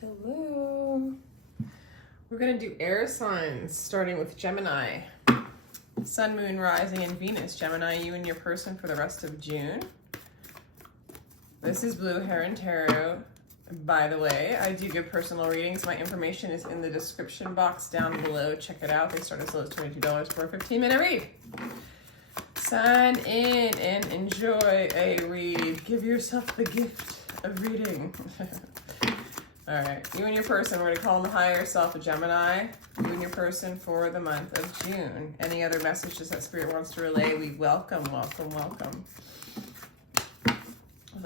Hello. We're going to do air signs, starting with Gemini. Sun, Moon, Rising, and Venus. Gemini, you and your person for the rest of June. This is Blue Heron Tarot. By the way, I do give personal readings. My information is in the description box down below. Check it out. They start as low as $22 for a 15-minute read. Sign in and enjoy a read. Give yourself the gift of reading. All right, you and your person, we're going to call them higher self a Gemini. You and your person for the month of June. Any other messages that Spirit wants to relay, we welcome. With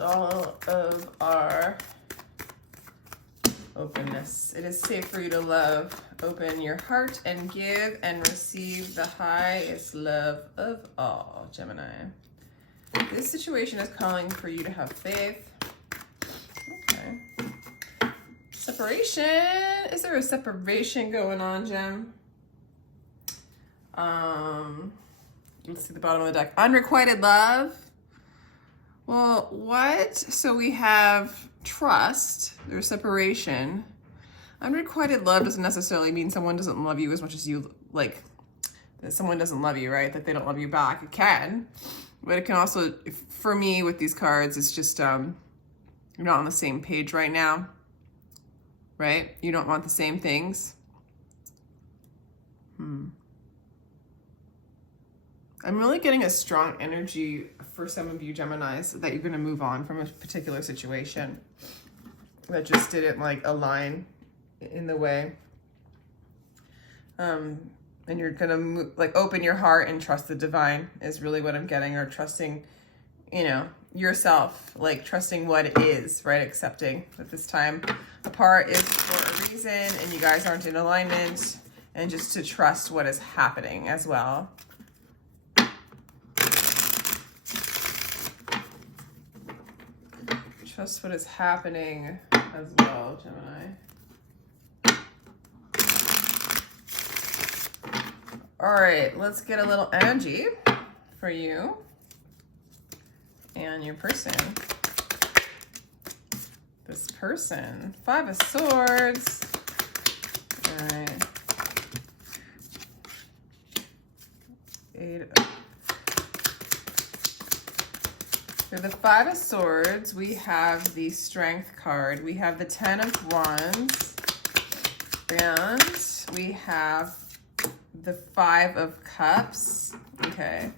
all of our openness. It is safe for you to love. Open your heart and give and receive the highest love of all, Gemini. This situation is calling for you to have faith. Okay. Separation. Is there a separation going on, Gem? Let's see the bottom of the deck. Unrequited love. Well, what? So we have trust. There's separation. Unrequited love doesn't necessarily mean someone doesn't love you as much as you like. That someone doesn't love you, right? That they don't love you back. It can, but it can also, for me with these cards, it's just you're not on the same page right now. Right? You don't want the same things. I'm really getting a strong energy for some of you Geminis that you're going to move on from a particular situation that just didn't like align in the way. And you're going to like open your heart and trust the divine is really what I'm getting, or trusting, you know, yourself, like trusting what it is, right? Accepting that this time apart is for a reason and you guys aren't in alignment, and just to trust what is happening as well. Trust what is happening as well, Gemini. All right, let's get a little energy for you and your person. This person, 5 of Swords. All right. 8 of... For the 5 of Swords, we have the Strength card. We have the 10 of Wands. And we have the 5 of Cups. Okay.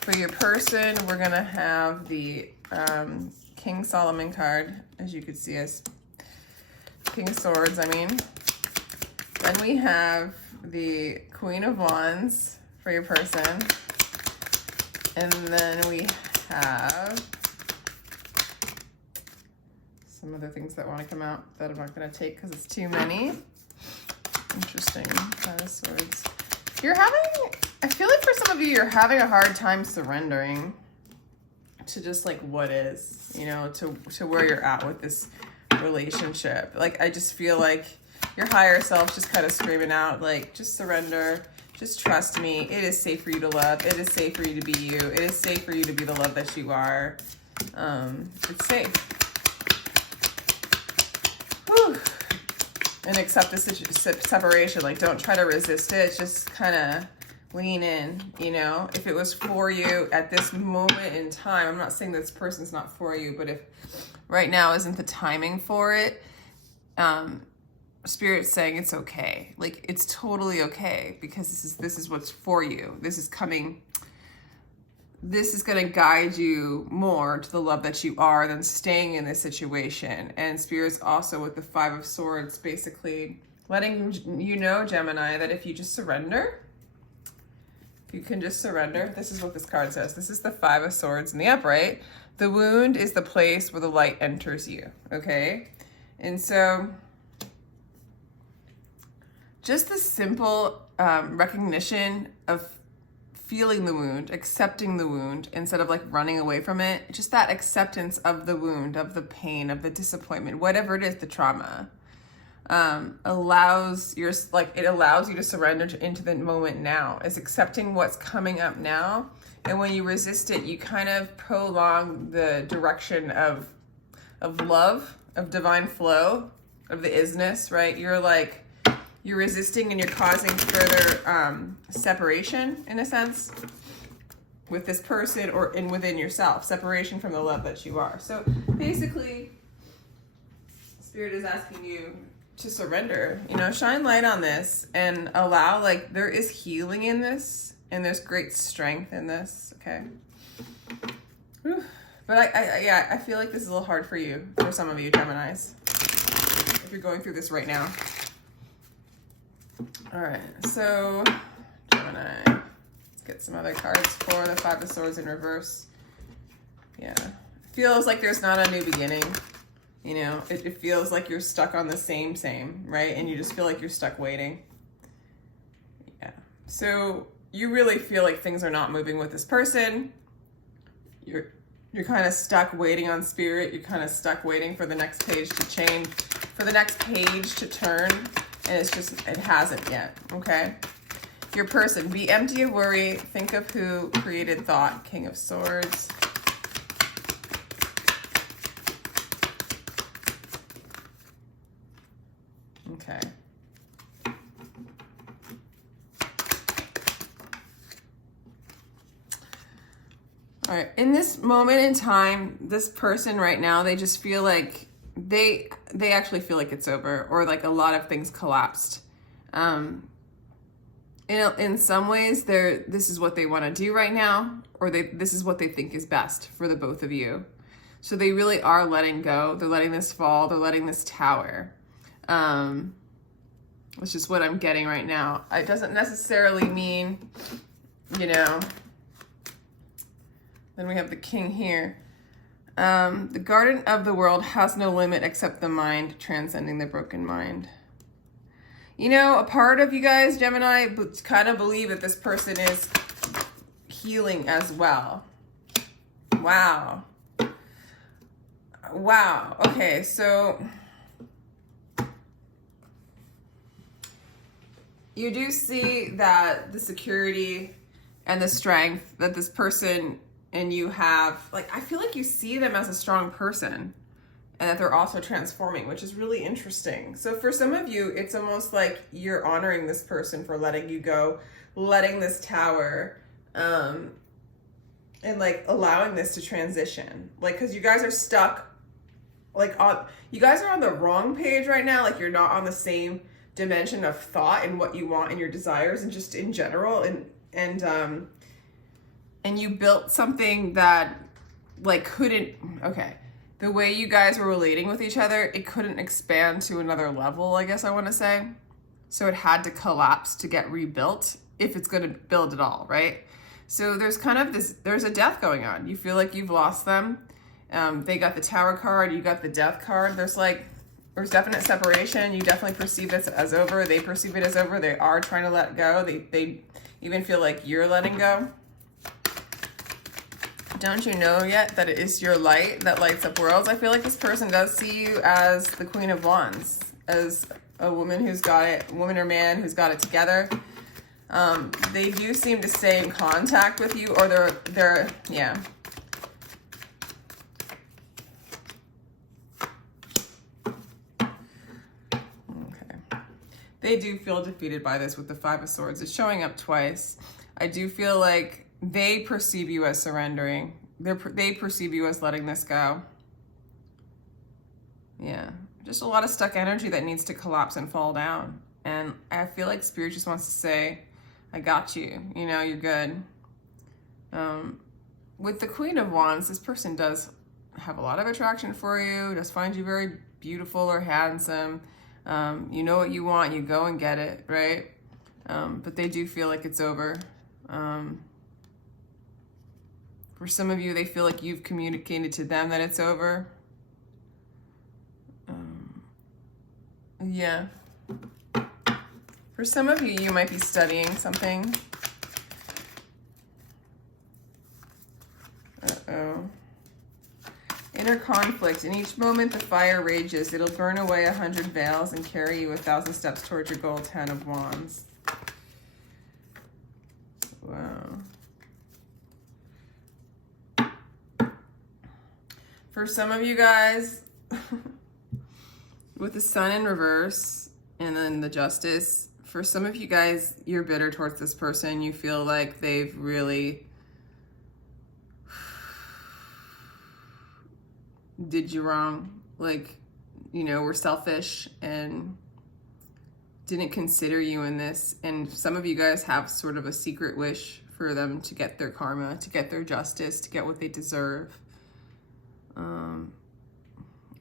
For your person, we're going to have the King Solomon card, as you can see as King of Swords, I mean. Then we have the Queen of Wands for your person. And then we have some other things that want to come out that I'm not going to take because it's too many. Interesting. 5 of Swords. I feel like for some of you, you're having a hard time surrendering to just like what is, you know, to where you're at with this relationship. Like, I just feel like your higher self just kind of screaming out, like, just surrender, just trust me. It is safe for you to love. It is safe for you to be you. It is safe for you to be the love that you are. It's safe. Whew. And accept the separation. Like, don't try to resist it. Just kind of lean in, you know. If it was for you at this moment in time, I'm not saying this person's not for you, but if right now isn't the timing for it, Spirit's saying it's okay. Like, it's totally okay, because this is what's for you. This is coming. This is going to guide you more to the love that you are than staying in this situation. And Spirit's also with the 5 of Swords, basically letting you know, Gemini, that if you just surrender, you can just surrender. This is what this card says. This is the 5 of Swords in the upright. The wound is the place where the light enters you, okay? And so just the simple recognition of feeling the wound, accepting the wound, instead of like running away from it, just that acceptance of the wound, of the pain, of the disappointment, whatever it is, the trauma, allows you to surrender into the moment now. It's accepting what's coming up now. And when you resist it, you kind of prolong the direction of love, of divine flow, of the isness, right? You're like, you're resisting and you're causing further separation, in a sense, with this person or within yourself, separation from the love that you are. So basically, Spirit is asking you to surrender, you know, shine light on this and allow, like, there is healing in this and there's great strength in this, okay? Whew. But I feel like this is a little hard for you, for some of you Geminis, if you're going through this right now. All right, so Gemini, let's get some other cards for the Five of Swords in reverse. Yeah, feels like there's not a new beginning. You know, it feels like you're stuck on the same, right? And you just feel like you're stuck waiting. Yeah. So you really feel like things are not moving with this person. You're kind of stuck waiting on Spirit. You're kind of stuck waiting for the next page to change, for the next page to turn. And it's just, it hasn't yet, okay? Your person, be empty of worry. Think of who created thought. King of Swords. Okay. All right. In this moment in time, this person right now, they just feel like they actually feel like it's over, or like a lot of things collapsed. In some ways, this is what they want to do right now, or this is what they think is best for the both of you. So they really are letting go. They're letting this fall. They're letting this tower. It's just what I'm getting right now. It doesn't necessarily mean, you know. Then we have the King here. The garden of the world has no limit except the mind, transcending the broken mind. You know, a part of you guys, Gemini, kind of believe that this person is healing as well. Wow. Wow. Okay, so you do see that the security and the strength that this person and you have, like, I feel like you see them as a strong person and that they're also transforming, which is really interesting. So for some of you, it's almost like you're honoring this person for letting you go, letting this tower, and like allowing this to transition. Like, cause you guys are stuck, like you guys are on the wrong page right now. Like, you're not on the same dimension of thought and what you want and your desires and just in general. And you built something that like couldn't, okay. The way you guys were relating with each other, it couldn't expand to another level, I guess I want to say. So it had to collapse to get rebuilt if it's going to build at all, right? So there's kind of this, there's a death going on. You feel like you've lost them. They got the Tower card, you got the Death card. There's definite separation. You definitely perceive it as over. They perceive it as over. They are trying to let go. They even feel like you're letting go. Don't you know yet that it is your light that lights up worlds? I feel like this person does see you as the Queen of Wands, as a woman who's got it, woman or man who's got it together. They do seem to stay in contact with you, or they're yeah. Okay. They do feel defeated by this with the Five of Swords. It's showing up twice. I do feel like they perceive you as surrendering. They perceive you as letting this go. Yeah, just a lot of stuck energy that needs to collapse and fall down. And I feel like Spirit just wants to say, I got you. You know, you're good. With the Queen of Wands, this person does have a lot of attraction for you, does find you very beautiful or handsome. You know what you want, you go and get it, right? But they do feel like it's over. For some of you, they feel like you've communicated to them that it's over. Yeah. For some of you, you might be studying something. Uh-oh. Inner conflict. In each moment the fire rages. It'll burn away 100 veils and carry you 1,000 steps towards your goal. 10 of Wands. Wow. For some of you guys, with the Sun in reverse and then the Justice, for some of you guys, you're bitter towards this person. You feel like they've really did you wrong. Like, you know, were selfish and didn't consider you in this. And some of you guys have sort of a secret wish for them to get their karma, to get their justice, to get what they deserve.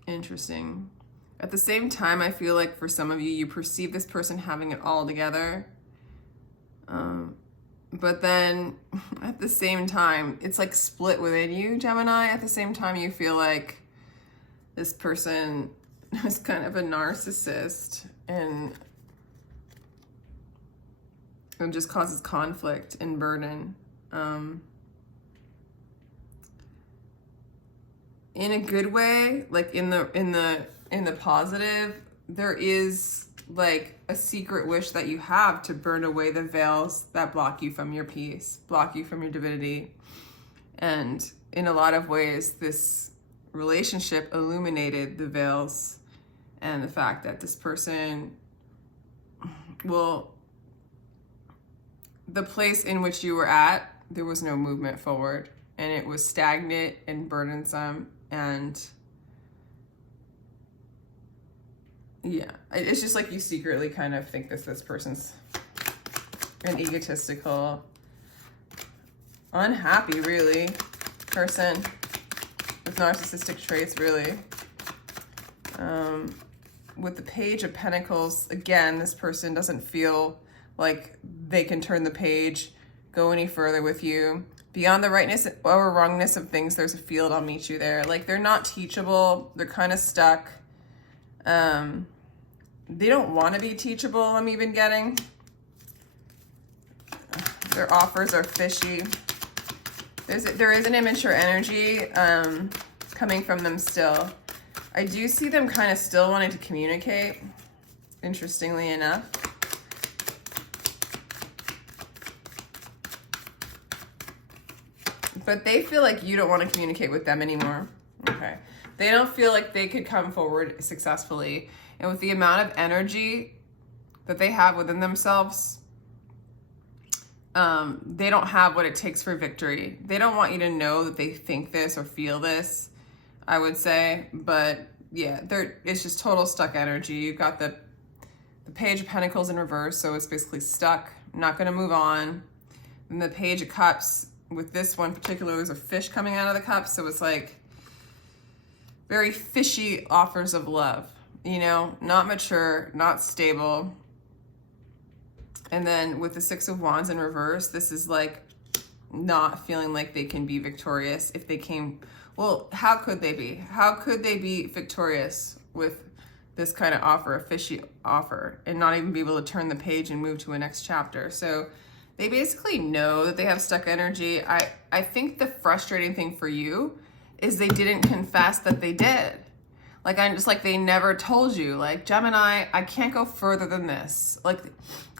Interesting. At the same time, I feel like for some of you, you perceive this person having it all together. But then at the same time, it's like split within you, Gemini. At the same time, you feel like this person is kind of a narcissist and just causes conflict and burden. In a good way, like in the positive, there is like a secret wish that you have to burn away the veils that block you from your peace, block you from your divinity. And in a lot of ways, this relationship illuminated the veils and the fact that this person will, the place in which you were at, there was no movement forward, and it was stagnant and burdensome. And yeah, it's just like you secretly kind of think this person's an egotistical, unhappy, really, person with narcissistic traits, really. With the Page of Pentacles, again, this person doesn't feel like they can turn the page, go any further with you. Beyond the rightness or wrongness of things, there's a field, I'll meet you there. Like, they're not teachable. They're kind of stuck. They don't want to be teachable, I'm even getting. Their offers are fishy. There is an immature energy coming from them still. I do see them kind of still wanting to communicate, interestingly enough. But they feel like you don't want to communicate with them anymore. Okay. They don't feel like they could come forward successfully. And with the amount of energy that they have within themselves, they don't have what it takes for victory. They don't want you to know that they think this or feel this, I would say. But yeah, it's just total stuck energy. You've got the Page of Pentacles in reverse, so it's basically stuck, not going to move on. And the Page of Cups, with this one particularly, there's a fish coming out of the cup, so it's like very fishy offers of love, you know, not mature, not stable. And then with the Six of Wands in reverse, this is like not feeling like they can be victorious if they came. Well, how could they be? How could they be victorious with this kind of offer, a fishy offer, and not even be able to turn the page and move to a next chapter? So they basically know that they have stuck energy. I think the frustrating thing for you is they didn't confess that they did. Like, I'm just like, they never told you. Like, Gemini, I can't go further than this. Like,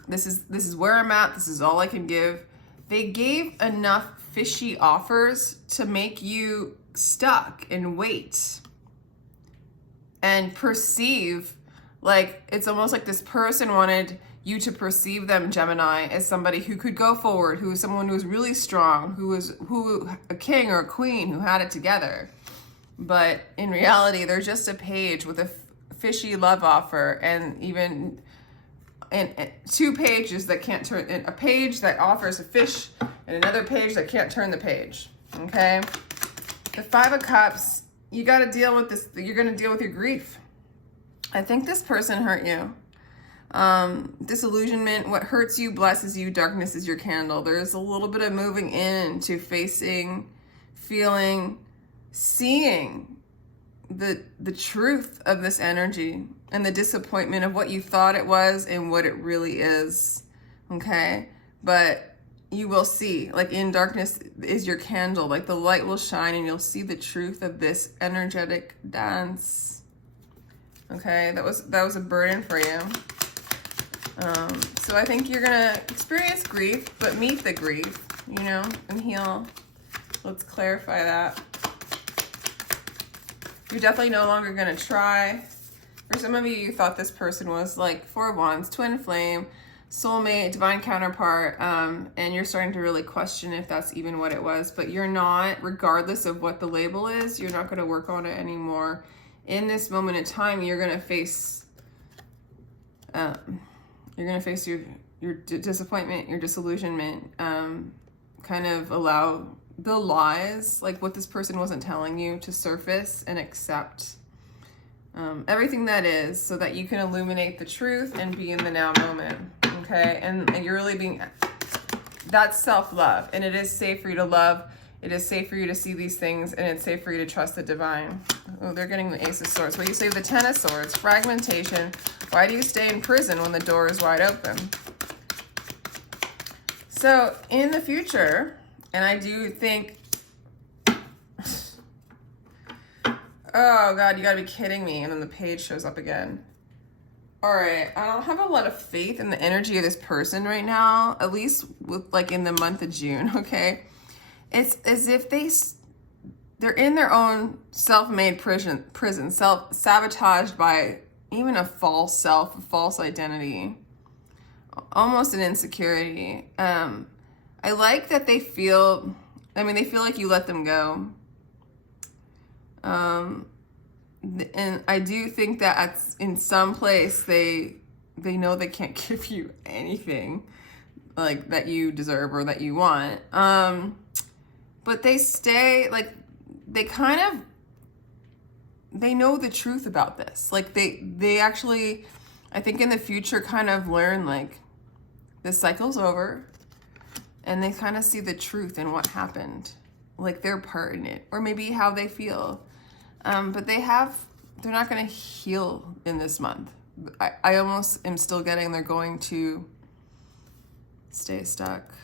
this is where I'm at. This is all I can give. They gave enough fishy offers to make you stuck and wait and perceive, like, it's almost like this person wanted you to perceive them, Gemini, as somebody who could go forward, who was someone who was really strong, who a king or a queen who had it together. But in reality, they're just a page with a fishy love offer, and even and 2 pages that can't turn, a page that offers a fish and another page that can't turn the page. Okay? The Five of Cups, you got to deal with this. You're going to deal with your grief. I think this person hurt you. Disillusionment, what hurts you blesses you, darkness is your candle. There's a little bit of moving in to facing, feeling, seeing the truth of this energy and the disappointment of what you thought it was and what it really is. Okay? But you will see, like, in darkness is your candle. Like, the light will shine and you'll see the truth of this energetic dance. Okay? That was a burden for you. So I think you're gonna experience grief, but meet the grief, you know, and heal. Let's clarify that. You're definitely no longer gonna try For some of you, you thought this person was like Four of Wands, twin flame, soulmate, divine counterpart, and you're starting to really question if that's even what it was, but you're not, regardless of what the label is, you're not going to work on it anymore. In this moment in time, you're going to face, your disappointment, your disillusionment, kind of allow the lies, like what this person wasn't telling you, to surface and accept everything that is, so that you can illuminate the truth and be in the now moment. Okay, and you're really being, that's self-love, and it is safe for you to love. It is safe for you to see these things, and it's safe for you to trust the divine. Oh, they're getting the Ace of Swords. What do you say? The Ten of Swords, fragmentation. Why do you stay in prison when the door is wide open? So in the future, and I do think, oh God, you gotta be kidding me. And then the page shows up again. All right, I don't have a lot of faith in the energy of this person right now, at least with like in the month of June, okay? It's as if they're in their own self-made prison, self-sabotaged by even a false self, a false identity, almost an insecurity. I like that they feel like you let them go. And I do think that in some place they know they can't give you anything like that you deserve or that you want. But they stay, like, they know the truth about this. Like they actually, I think in the future kind of learn like this cycle's over, and they kind of see the truth in what happened, like their part in it, or maybe how they feel. But they're not going to heal in this month. I almost am still getting they're going to stay stuck.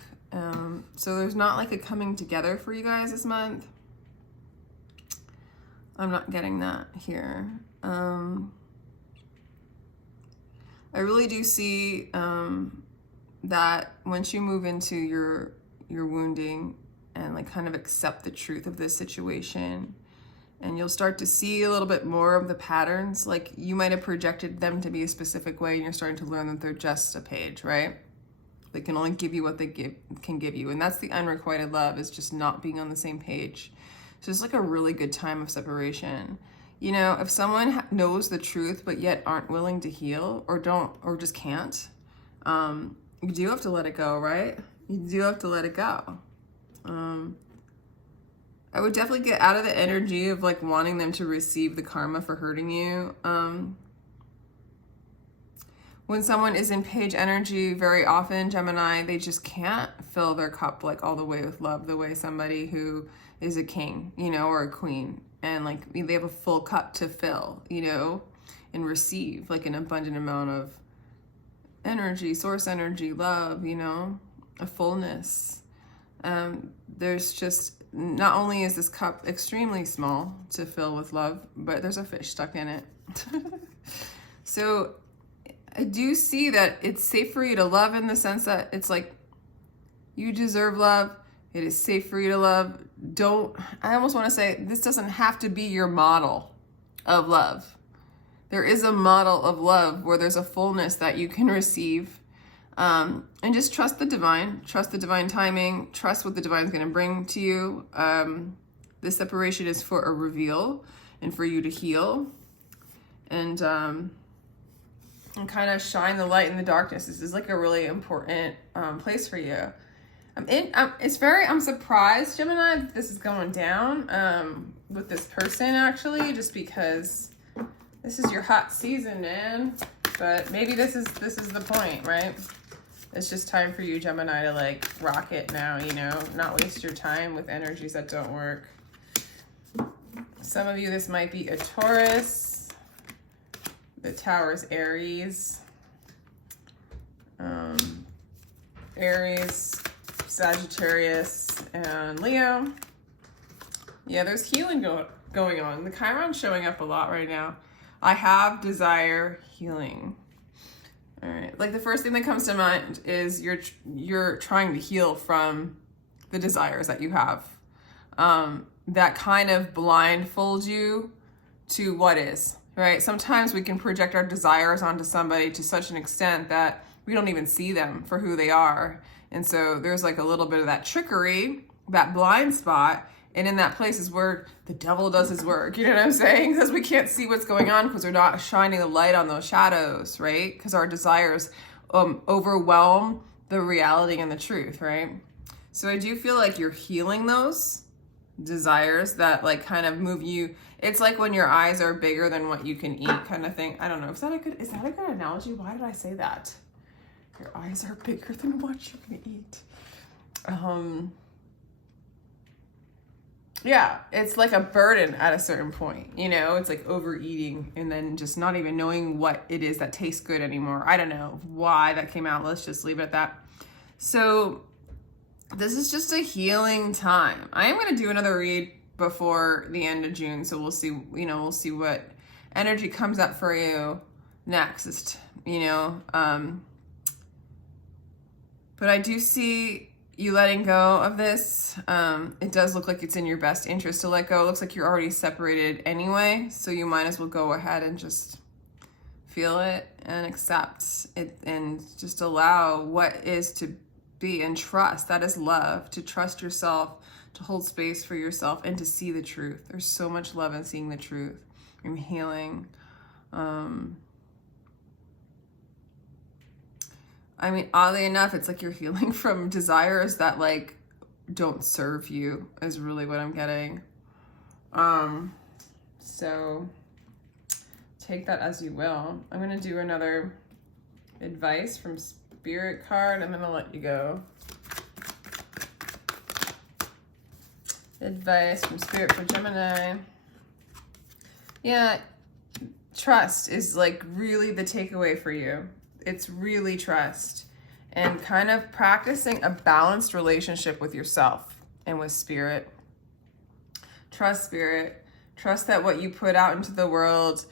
So there's not like a coming together for you guys this month. I'm not getting that here. I really do see that once you move into your wounding and like kind of accept the truth of this situation, and you'll start to see a little bit more of the patterns. Like you might have projected them to be a specific way, and you're starting to learn that they're just a page, right? They can only give you what they can give you. And that's the unrequited love, is just not being on the same page. So it's like a really good time of separation. You know, if someone knows the truth, but yet aren't willing to heal or just can't, you do have to let it go, right? You do have to let it go. I would definitely get out of the energy of like wanting them to receive the karma for hurting you. When someone is in page energy, very often, Gemini, they just can't fill their cup like all the way with love, the way somebody who is a king, you know, or a queen, and like they have a full cup to fill, you know, and receive like an abundant amount of energy, source energy, love, you know, a fullness. There's just, not only is this cup extremely small to fill with love, but there's a fish stuck in it. So I do see that it's safe for you to love, in the sense that it's like you deserve love. It is safe for you to love. I almost want to say this doesn't have to be your model of love. There is a model of love where there's a fullness that you can receive. And just trust the divine timing, trust what the divine's going to bring to you. This separation is for a reveal and for you to heal and kind of shine the light in the darkness. This is like a really important place for you. I'm surprised, Gemini, that this is going down with this person, actually, just because this is your hot season, man. But maybe this is the point, right? It's just time for you, Gemini, to like rock it now, you know, not waste your time with energies that don't work. Some of you, this might be a Taurus. The Tower's Aries. Aries, Sagittarius, and Leo. Yeah, there's healing going on. The Chiron's showing up a lot right now. I have desire, healing. All right, like the first thing that comes to mind is you're trying to heal from the desires that you have. That kind of blindfolds you to what is, right? Sometimes we can project our desires onto somebody to such an extent that we don't even see them for who they are. And so there's like a little bit of that trickery, that blind spot. And in that place is where the devil does his work. You know what I'm saying? Because we can't see what's going on because we're not shining the light on those shadows, right? Because our desires overwhelm the reality and the truth, right? So I do feel like you're healing those desires that like kind of move you. It's like when your eyes are bigger than what you can eat kind of thing. I don't know. Is that a good analogy? Why did I say that? Your eyes are bigger than what you can eat. Yeah, it's like a burden at a certain point, you know, it's like overeating and then just not even knowing what it is that tastes good anymore. I don't know why that came out. Let's just leave it at that. So this is just a healing time. I am going to do another read before the end of June. So we'll see, you know, we'll see what energy comes up for you next, you know, but I do see you letting go of this. It does look like it's in your best interest to let go. It looks like you're already separated anyway, so you might as well go ahead and just feel it and accept it and just allow what is to be and trust. That is love, to trust yourself, to hold space for yourself and to see the truth. There's so much love in seeing the truth and healing. I mean, oddly enough, it's like you're healing from desires that like don't serve you is really what I'm getting. So take that as you will. I'm going to do another advice from Spirit card. I'm going to let you go. Advice from Spirit for Gemini. Yeah, trust is like really the takeaway for you. It's really trust and kind of practicing a balanced relationship with yourself and with Spirit. Trust Spirit. Trust that what you put out into the world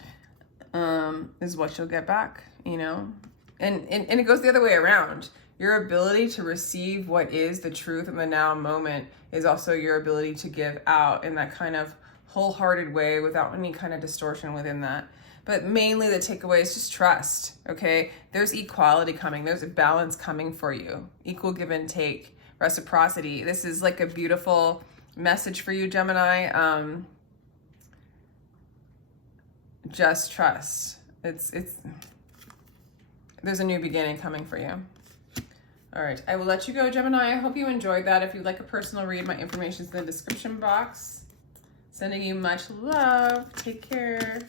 is what you'll get back, you know? And it goes the other way around. Your ability to receive what is the truth in the now moment is also your ability to give out in that kind of wholehearted way without any kind of distortion within that. But mainly the takeaway is just trust, okay? There's equality coming. There's a balance coming for you. Equal give and take, reciprocity. This is like a beautiful message for you, Gemini. Just trust. There's a new beginning coming for you. All right, I will let you go, Gemini. I hope you enjoyed that. If you'd like a personal read, my information is in the description box. Sending you much love. Take care.